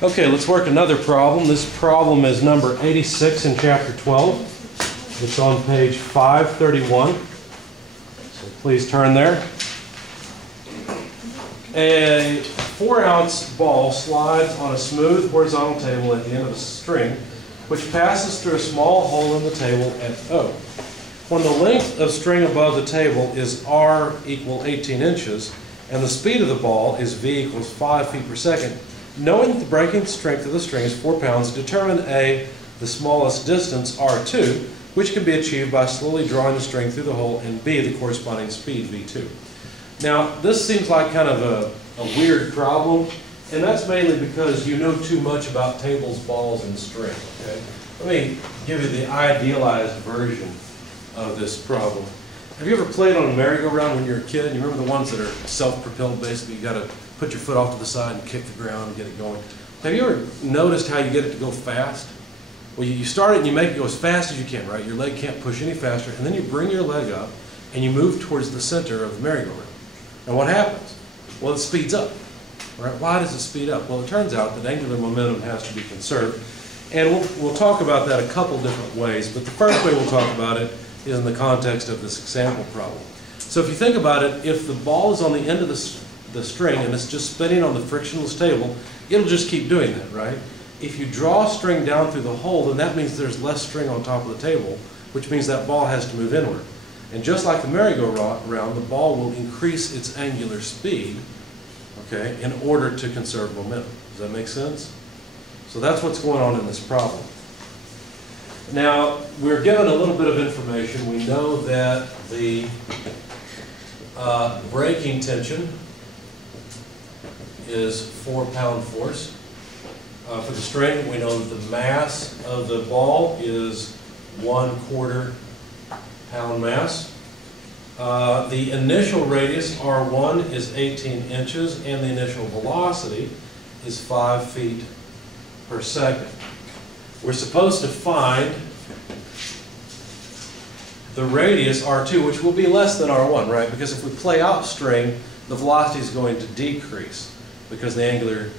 Okay, let's work another problem. This problem is number 86 in chapter 12. It's on page 531. So please turn there. A 4-ounce ball slides on a smooth horizontal table at the end of a string, which passes through a small hole in the table at O. When the length of string above the table is R equal 18 inches, and the speed of the ball is V equals 5 feet per second, knowing that the breaking strength of the string is 4 pounds, determine A, the smallest distance, R2, which can be achieved by slowly drawing the string through the hole, and B, the corresponding speed, V2. Now, this seems like kind of a weird problem, and that's mainly because you know too much about tables, balls, and string. Okay? Let me give you the idealized version of this problem. Have you ever played on a merry-go-round when you were a kid? You remember the ones that are self-propelled, basically? You got to put your foot off to the side and kick the ground and get it going. Have you ever noticed how you get it to go fast? Well, you start it and you make it go as fast as you can, right? Your leg can't push any faster, and then you bring your leg up and you move towards the center of the merry-go-round. And what happens? Well, it speeds up. Right? Why does it speed up? Well, it turns out that angular momentum has to be conserved. And we'll talk about that a couple different ways, but the first way we'll talk about it is in the context of this example problem. So if you think about it, if the ball is on the end of the string and it's just spinning on the frictionless table, it'll just keep doing that, right? If you draw string down through the hole, then that means there's less string on top of the table, which means that ball has to move inward. And just like the merry-go-round, the ball will increase its angular speed, okay, in order to conserve momentum. Does that make sense? So that's what's going on in this problem. Now, we're given a little bit of information. We know that the breaking tension is 4-pound force. For the string, we know that the mass of the ball is 1/4 pound mass. The initial radius, R1, is 18 inches, and the initial velocity is 5 feet per second. We're supposed to find the radius, R2, which will be less than R1, right? Because if we play out string, the velocity is going to decrease because the angular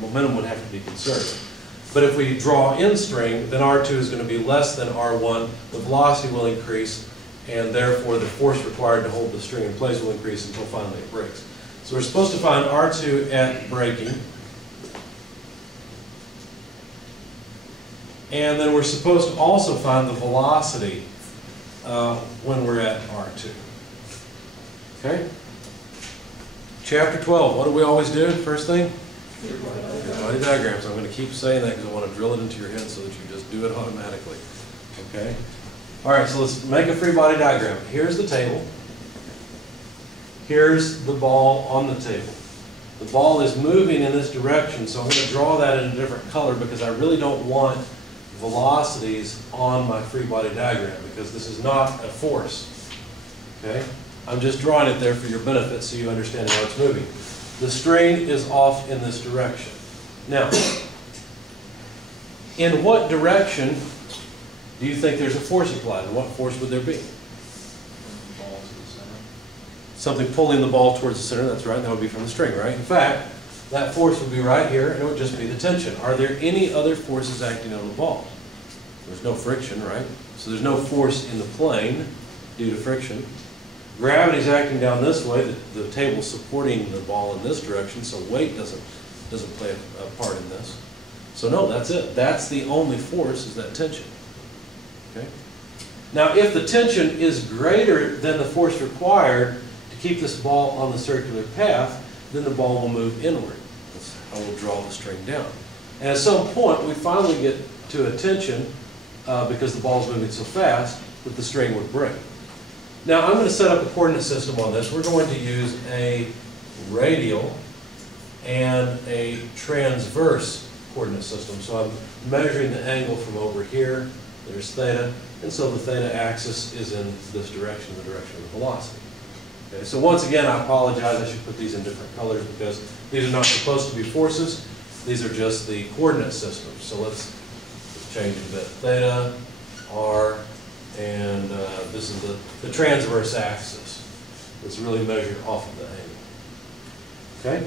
momentum would have to be conserved. But if we draw in string, then R2 is going to be less than R1, the velocity will increase, and therefore the force required to hold the string in place will increase until finally it breaks. So we're supposed to find R2 at breaking, and then we're supposed to also find the velocity when we're at R2. Okay? Chapter 12, what do we always do first thing? Body diagrams. I'm going to keep saying that because I want to drill it into your head so that you just do it automatically. Okay? All right, so let's make a free body diagram. Here's the table. Here's the ball on the table. The ball is moving in this direction, so I'm going to draw that in a different color because I really don't want velocities on my free body diagram because this is not a force. Okay? I'm just drawing it there for your benefit so you understand how it's moving. The string is off in this direction. Now, in what direction do you think there's a force applied? And what force would there be? Ball to the center. Something pulling the ball towards the center, that's right, that would be from the string, right? In fact, that force would be right here, and it would just be the tension. Are there any other forces acting on the ball? There's no friction, right? So there's no force in the plane due to friction. Gravity's acting down this way, the table's supporting the ball in this direction, so weight doesn't play a part in this. So no, that's it. That's the only force, is that tension. Okay? Now, if the tension is greater than the force required to keep this ball on the circular path, then the ball will move inward. That's how we'll draw the string down. And at some point, we finally get to a tension because the ball's moving so fast that the string would break. Now, I'm going to set up a coordinate system on this. We're going to use a radial and a transverse coordinate system. So I'm measuring the angle from over here. There's theta, and so the theta axis is in this direction, the direction of the velocity. Okay, so once again, I apologize. I should put these in different colors because these are not supposed to be forces. These are just the coordinate systems. So let's change it a bit. Theta, R, and this is the transverse axis. It's really measured off of the angle. Okay?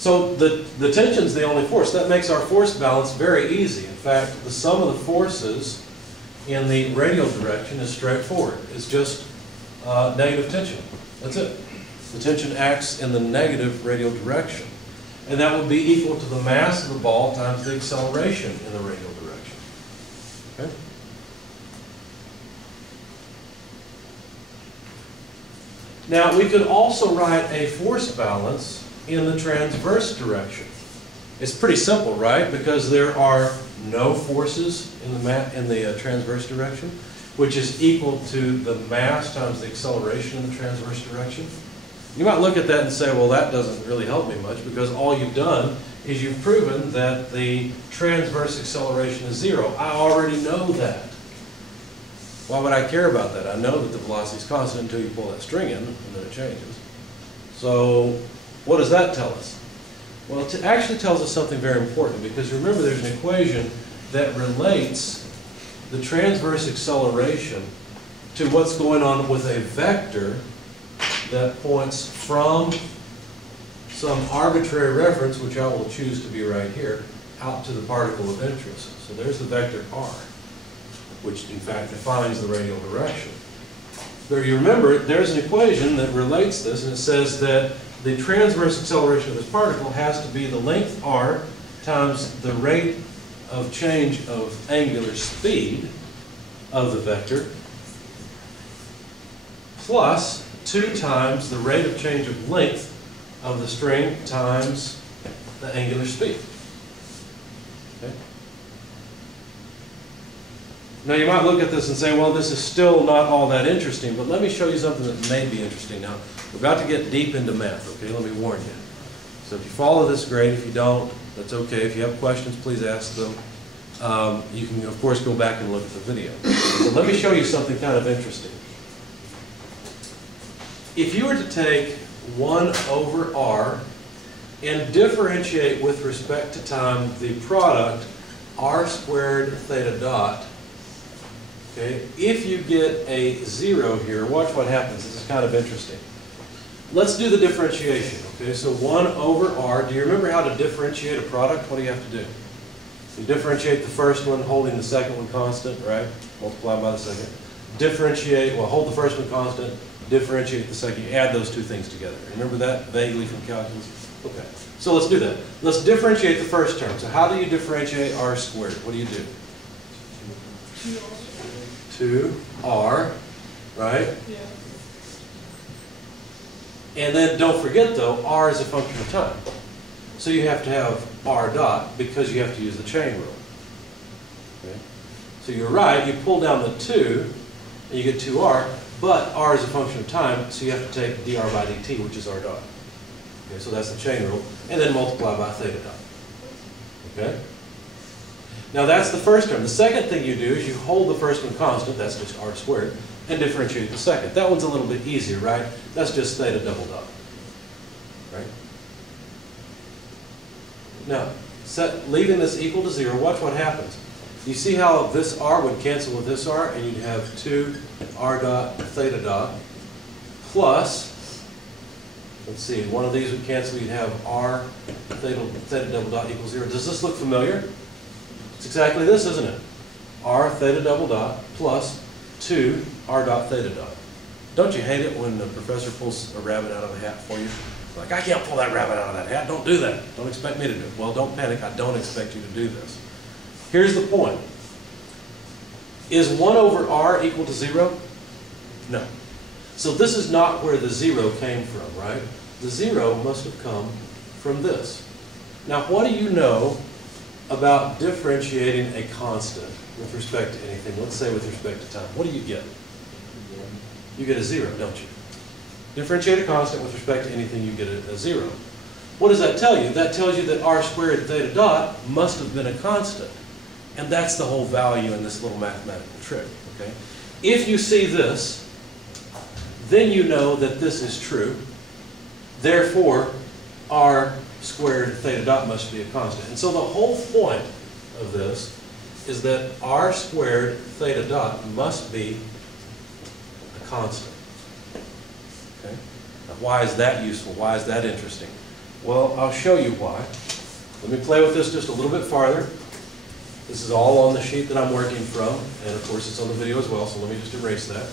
So the tension is the only force. That makes our force balance very easy. In fact, the sum of the forces in the radial direction is straightforward. It's just negative tension. That's it. The tension acts in the negative radial direction. And that would be equal to the mass of the ball times the acceleration in the radial direction. Okay? Now, we could also write a force balance in the transverse direction. It's pretty simple, right? Because there are no forces in the transverse direction, which is equal to the mass times the acceleration in the transverse direction. You might look at that and say, well, that doesn't really help me much, because all you've done is you've proven that the transverse acceleration is 0. I already know that. Why would I care about that? I know that the velocity is constant until you pull that string in, and then it changes. So what does that tell us? Well, it actually tells us something very important, because remember, there's an equation that relates the transverse acceleration to what's going on with a vector that points from some arbitrary reference, which I will choose to be right here, out to the particle of interest. So there's the vector r, which in fact defines the radial direction. But you remember, there's an equation that relates this, and it says that the transverse acceleration of this particle has to be the length r times the rate of change of angular speed of the vector plus 2 times the rate of change of length of the string times the angular speed. Okay? Now you might look at this and say, well, this is still not all that interesting, but let me show you something that may be interesting. Now, we're about to get deep into math, okay? Let me warn you. So if you follow this, great. If you don't, that's okay. If you have questions, please ask them. You can, of course, go back and look at the video. But let me show you something kind of interesting. If you were to take 1 over r and differentiate with respect to time the product r squared theta dot, okay, if you get a 0 here, watch what happens. This is kind of interesting. Let's do the differentiation. Okay, so 1 over r. Do you remember how to differentiate a product? What do you have to do? You differentiate the first one, holding the second one constant, right? Multiply by the second. Differentiate, well, hold the first one constant, differentiate the second. You add those two things together. Remember that vaguely from calculus? Okay, so let's do that. Let's differentiate the first term. So how do you differentiate r squared? What do you do? 2r, right? Yeah. And then don't forget, though, r is a function of time. So you have to have r dot because you have to use the chain rule. Okay? So you're right, you pull down the 2, and you get 2r, but r is a function of time, so you have to take dr by dt, which is r dot. Okay, so that's the chain rule, and then multiply by theta dot. Okay? Now that's the first term. The second thing you do is you hold the first one constant, that's just r squared, and differentiate the second. That one's a little bit easier, right? That's just theta double dot. Right? Now, leaving this equal to 0, watch what happens. You see how this r would cancel with this r, and you'd have 2 r dot theta dot plus, let's see, one of these would cancel, you'd have r theta double dot equals 0. Does this look familiar? It's exactly this, isn't it? R theta double dot plus 2 r dot theta dot. Don't you hate it when the professor pulls a rabbit out of a hat for you? Like, I can't pull that rabbit out of that hat. Don't do that. Don't expect me to do it. Well, don't panic. I don't expect you to do this. Here's the point. Is 1 over r equal to 0? No. So this is not where the 0 came from, right? The 0 must have come from this. Now, what do you know about differentiating a constant with respect to anything? Let's say with respect to time. What do you get? You get a 0, don't you? Differentiate a constant with respect to anything, you get a 0. What does that tell you? That tells you that r squared theta dot must have been a constant. And that's the whole value in this little mathematical trick. Okay? If you see this, then you know that this is true. Therefore, r squared theta dot must be a constant. And so the whole point of this is that r squared theta dot must be a constant. Okay? Now, why is that useful? Why is that interesting? Well, I'll show you why. Let me play with this just a little bit farther. This is all on the sheet that I'm working from, and of course it's on the video as well, so let me just erase that.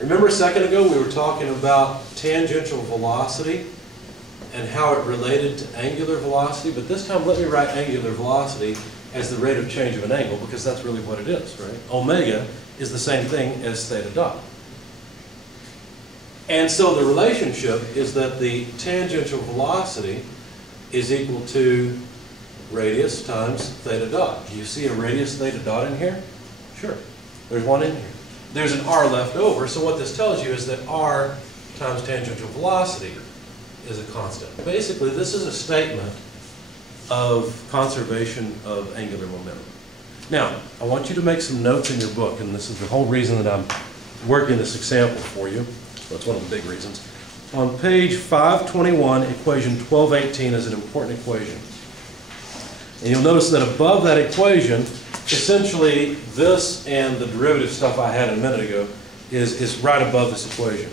Remember a second ago we were talking about tangential velocity and how it related to angular velocity, but this time let me write angular velocity as the rate of change of an angle, because that's really what it is, right? Omega is the same thing as theta dot. And so the relationship is that the tangential velocity is equal to radius times theta dot. Do you see a radius theta dot in here? Sure. There's one in here. There's an r left over, so what this tells you is that r times tangential velocity is a constant. Basically, this is a statement of conservation of angular momentum. Now, I want you to make some notes in your book, and this is the whole reason that I'm working this example for you. That's one of the big reasons. On page 521, equation 1218 is an important equation. And you'll notice that above that equation, essentially this and the derivative stuff I had a minute ago is right above this equation.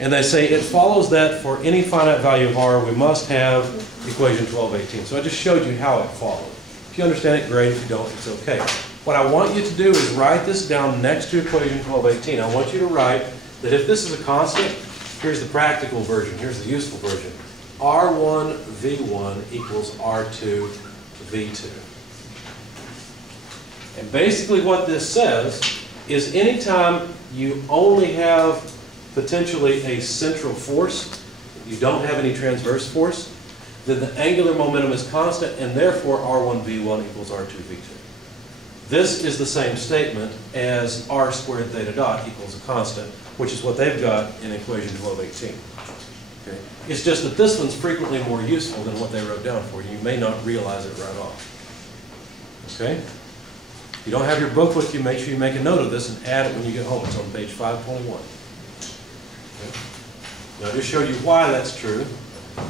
And they say it follows that for any finite value of r, we must have equation 1218. So I just showed you how it followed. If you understand it, great. If you don't, it's okay. What I want you to do is write this down next to equation 1218. I want you to write that if this is a constant, here's the practical version, here's the useful version. R1 V1 equals R2 V2. And basically what this says is anytime you only have potentially a central force, you don't have any transverse force, then the angular momentum is constant, and therefore R1 V1 equals R2 V2. This is the same statement as r squared theta dot equals a constant, which is what they've got in equation 1218. Okay? It's just that this one's frequently more useful than what they wrote down for you. You may not realize it right off. Okay? If you don't have your book with you, make sure you make a note of this and add it when you get home. It's on page 521. Okay? Now, I just showed you why that's true.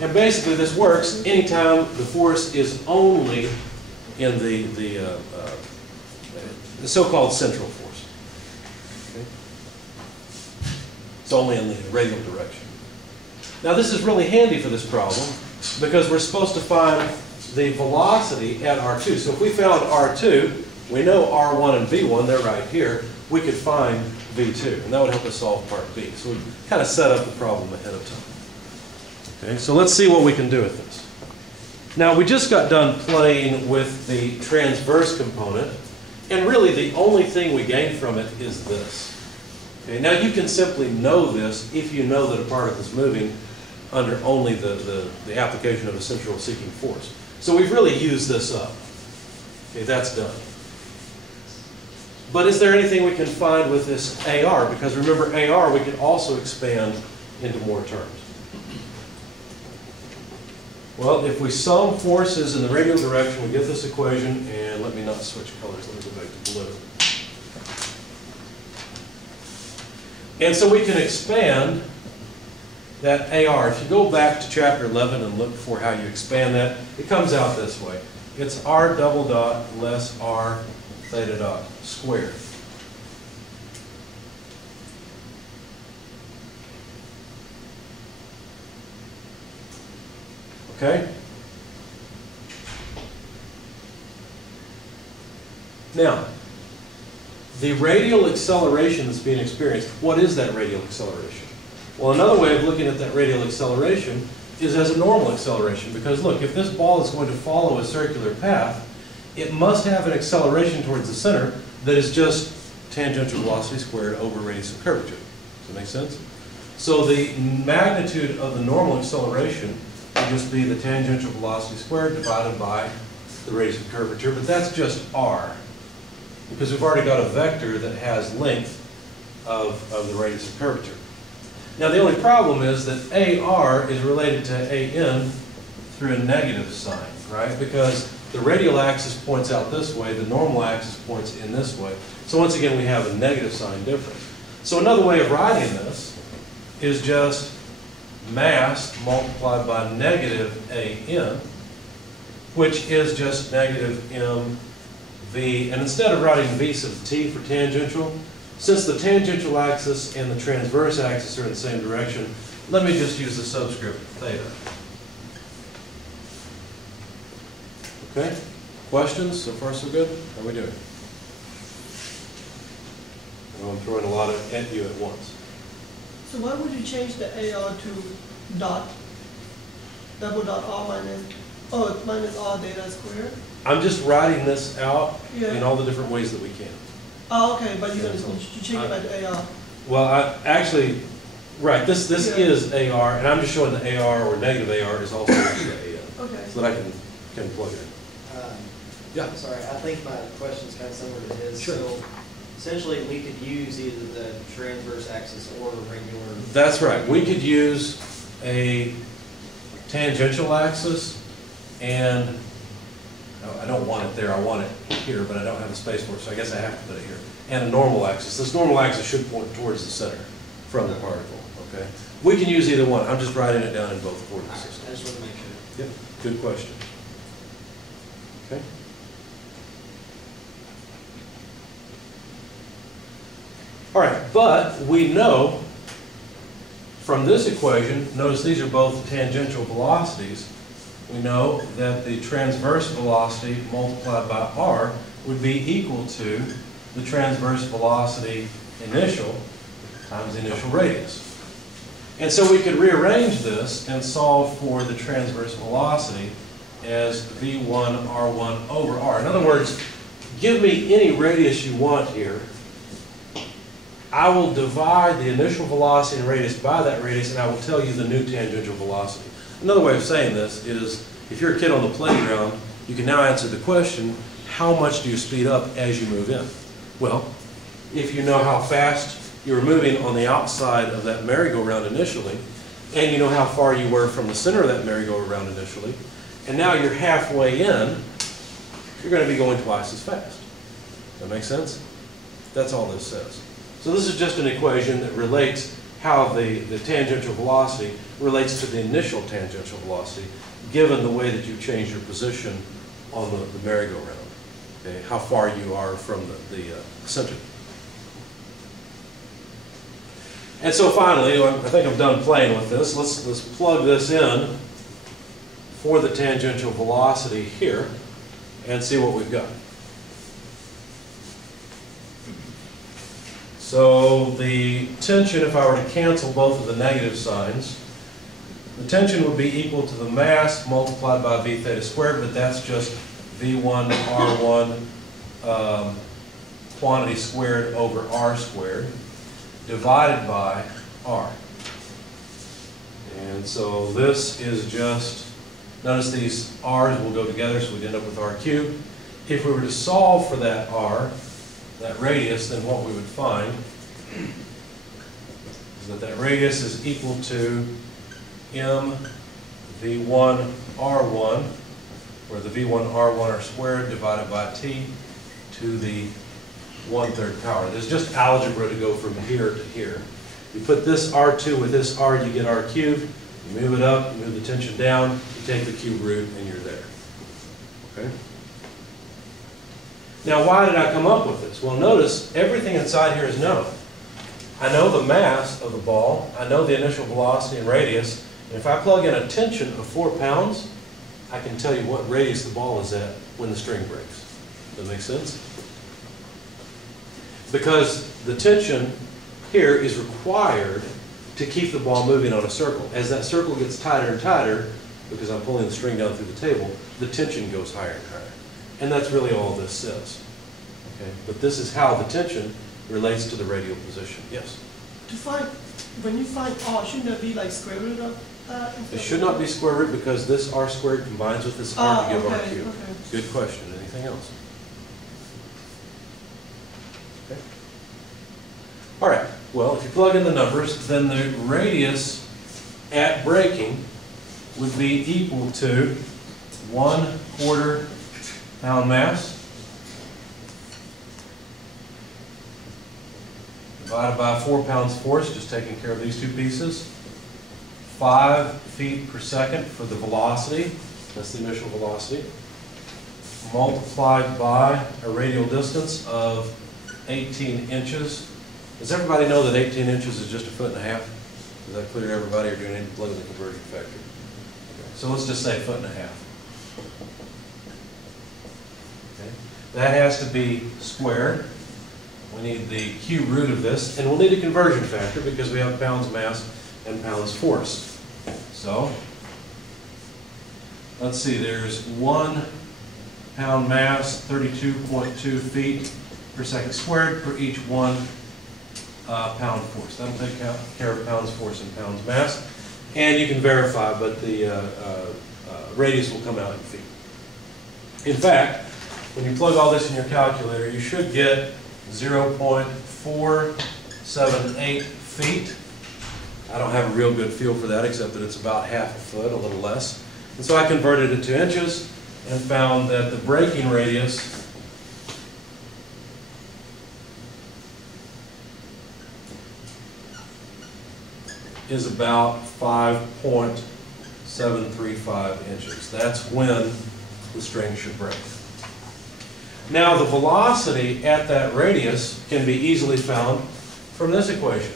And basically, this works anytime the force is only in the so-called central force. Okay? It's only in the radial direction. Now, this is really handy for this problem because we're supposed to find the velocity at R2. So if we found R2, we know R1 and V1, they're right here. We could find V2, and that would help us solve part B. So we kind of set up the problem ahead of time. Okay, so let's see what we can do with this. Now, we just got done playing with the transverse component, and really the only thing we gain from it is this. Okay, now, you can simply know this if you know that a particle is moving under only the application of a central seeking force. So we've really used this up. Okay, that's done. But is there anything we can find with this AR? Because remember, AR we can also expand into more terms. Well, if we sum forces in the radial direction, we get this equation, and let me not switch colors, let me go back to blue. And so we can expand that AR. If you go back to chapter 11 and look for how you expand that, it comes out this way. It's R double dot less R theta dot squared. Okay? Now, the radial acceleration that's being experienced, what is that radial acceleration? Well, another way of looking at that radial acceleration is as a normal acceleration, because look, if this ball is going to follow a circular path, it must have an acceleration towards the center that is just tangential velocity squared over radius of curvature. Does that make sense? So the magnitude of the normal acceleration would just be the tangential velocity squared divided by the radius of curvature, but that's just r, because we've already got a vector that has length of the radius of curvature. Now, the only problem is that AR is related to AN through a negative sign, right? Because the radial axis points out this way, the normal axis points in this way. So once again, we have a negative sign difference. So another way of writing this is just mass multiplied by negative AN, which is just negative MV. And instead of writing V sub t for tangential, since the tangential axis and the transverse axis are in the same direction, let me just use the subscript theta. Okay? Questions? So far so good? How are we doing? I know I'm throwing a lot at you at once. So why would you change the AR to dot, double dot R minus R data squared? I'm just writing this out Yeah. in all the different ways that we can. Oh, okay, but you Yeah, so- change it by the AR. Well, actually, right, this Yeah. is AR, and I'm just showing the AR or negative AR is also equal to AN, Okay. so that I can plug it in. Yeah. I'm sorry, I think my question's kind of similar to his. Sure. So essentially, we could use either the transverse axis or the regular. That's right. We could use a tangential axis, and I don't want it there. I want it here, but I don't have the space for it, so I guess I have to put it here. And a normal axis. This normal axis should point towards the center from the particle. Okay. We can use either one. I'm just writing it down in both coordinate systems. I just want to make sure. Yep. Good question. Okay. All right, but we know from this equation, notice these are both tangential velocities, we know that the transverse velocity multiplied by r would be equal to the transverse velocity initial times the initial radius. And so we could rearrange this and solve for the transverse velocity as v1 r1 over r. In other words, give me any radius you want here. I will divide the initial velocity and radius by that radius, and I will tell you the new tangential velocity. Another way of saying this is, if you're a kid on the playground, you can now answer the question, how much do you speed up as you move in? Well, if you know how fast you were moving on the outside of that merry-go-round initially, and you know how far you were from the center of that merry-go-round initially, and now you're halfway in, you're going to be going twice as fast. Does that make sense? That's all this says. So this is just an equation that relates how the tangential velocity relates to the initial tangential velocity, given the way that you change your position on the merry-go-round, okay, how far you are from the center. And so finally, I think I'm done playing with this. Let's plug this in for the tangential velocity here and see what we've got. So the tension, if I were to cancel both of the negative signs, the tension would be equal to the mass multiplied by v theta squared, but that's just v1 r1 quantity squared over r squared divided by r. And so this is just, notice these r's will go together, so we'd end up with r cubed. If we were to solve for that r, that radius, then what we would find is that that radius is equal to m v1 r1, where the v1 r1 are squared divided by t to the 1/3 power. There's just algebra to go from here to here. You put this r2 with this r, you get r cubed. You move it up, you move the tension down, you take the cube root, and you're there. Okay? Now, why did I come up with this? Well, notice everything inside here is known. I know the mass of the ball, I know the initial velocity and radius, and if I plug in a tension of 4 pounds, I can tell you what radius the ball is at when the string breaks. Does that make sense? Because the tension here is required to keep the ball moving on a circle. As that circle gets tighter and tighter, because I'm pulling the string down through the table, the tension goes higher and higher. And that's really all this says. Okay? But this is how the tension relates to the radial position. Yes? To find, when you find r, shouldn't that be like square root of that? It should not be square root because this r squared combines with this r to give r cubed. Okay. Good question. Anything else? Okay. All right. Well, if you plug in the numbers, then the radius at breaking would be equal to 1/4 pound mass divided by 4 pounds force, just taking care of these two pieces. 5 feet per second for the velocity, that's the initial velocity, multiplied by a radial distance of 18 inches. Does everybody know that 18 inches is just 1.5 feet? Is that clear to everybody, or do you need to plug in the conversion factor? Okay. So let's just say 1.5 feet. That has to be squared. We need the cube root of this, and we'll need a conversion factor because we have pounds mass and pounds force. So, let's see, there's 1 pound mass, 32.2 feet per second squared for each 1 pound force. That'll take care of pounds force and pounds mass. And you can verify, but the radius will come out in feet. In fact, when you plug all this in your calculator, you should get 0.478 feet. I don't have a real good feel for that, except that it's about half a foot, a little less. And so I converted it to inches and found that the braking radius is about 5.735 inches. That's when the string should break. Now the velocity at that radius can be easily found from this equation,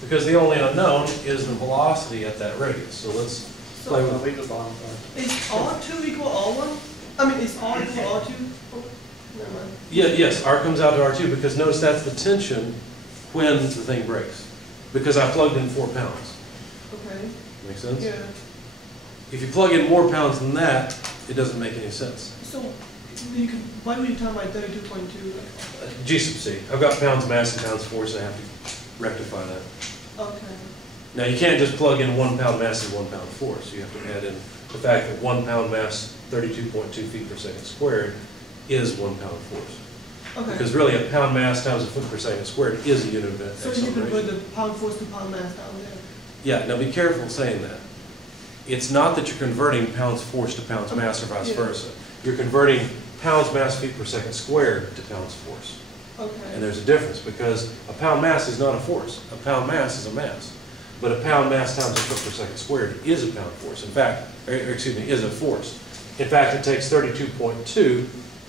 because the only unknown is the velocity at that radius. So let's play with Leave the bottom part. Is R2 equal R1? I mean, is R equal R2? Oh, never mind. Yes, R comes out to R2, because notice that's the tension when the thing breaks. Because I plugged in 4 pounds. Okay. Make sense? Yeah. If you plug in more pounds than that, it doesn't make any sense. So, you can, why were you talking about 32.2? G sub C. I've got pounds mass and pounds force. I have to rectify that. Okay. Now you can't just plug in 1 pound mass and 1 pound force. You have to add in the fact that 1 pound mass, 32.2 feet per second squared, is 1 pound force. Okay. Because really a pound mass times a foot per second squared is a unit of So you can put acceleration. the pound force to pound mass down there. Yeah, now be careful saying that. It's not that you're converting pounds force to pounds mass or vice Yeah. versa. You're converting pounds mass feet per second squared to pounds force. And Okay. there's a difference, because a pound mass is not a force. A pound mass is a mass. But a pound mass times a foot per second squared is a pound force. In fact, is a force. In fact, it takes 32.2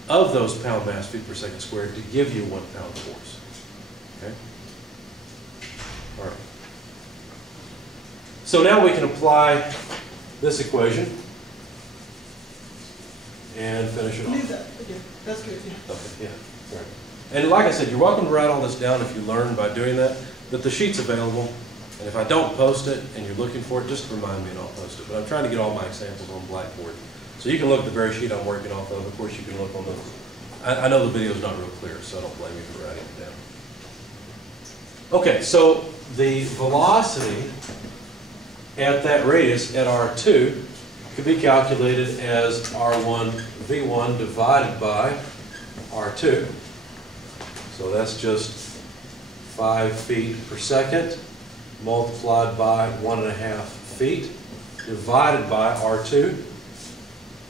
of those pound mass feet per second squared to give you 1 pound force. Okay? All right. So now we can apply this equation and finish it Leave off. that. Okay. That's good. Yeah. Okay, yeah. Right. And like I said, you're welcome to write all this down if you learn by doing that, but the sheet's available, and if I don't post it and you're looking for it, just remind me and I'll post it. But I'm trying to get all my examples on Blackboard. So you can look at the very sheet I'm working off of. Of course, you can look on the, I know the video's not real clear, so I don't blame you for writing it down. Okay, so the velocity at that radius, at R2, could be calculated as R1 V1 divided by R2. So that's just 5 feet per second multiplied by 1.5 feet divided by R2,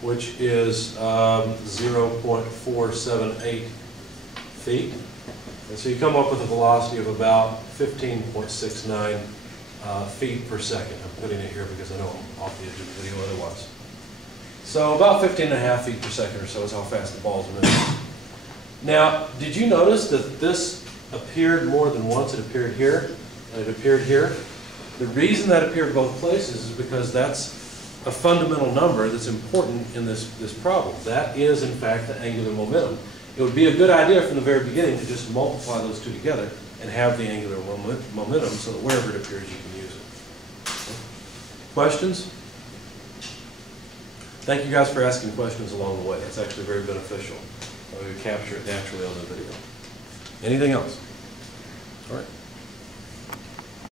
which is 0.478 feet. And so you come up with a velocity of about 15.69 feet per second. I'm putting it here because I know I'm off the edge of the video otherwise. So about 15.5 feet per second or so is how fast the ball's moving. Now, did you notice that this appeared more than once? It appeared here and it appeared here. The reason that appeared both places is because that's a fundamental number that's important in this problem. That is, in fact, the angular momentum. It would be a good idea from the very beginning to just multiply those two together and have the angular momentum so that wherever it appears you can use it. Questions? Thank you guys for asking questions along the way. That's actually very beneficial. We capture it naturally on the video. Anything else? All right.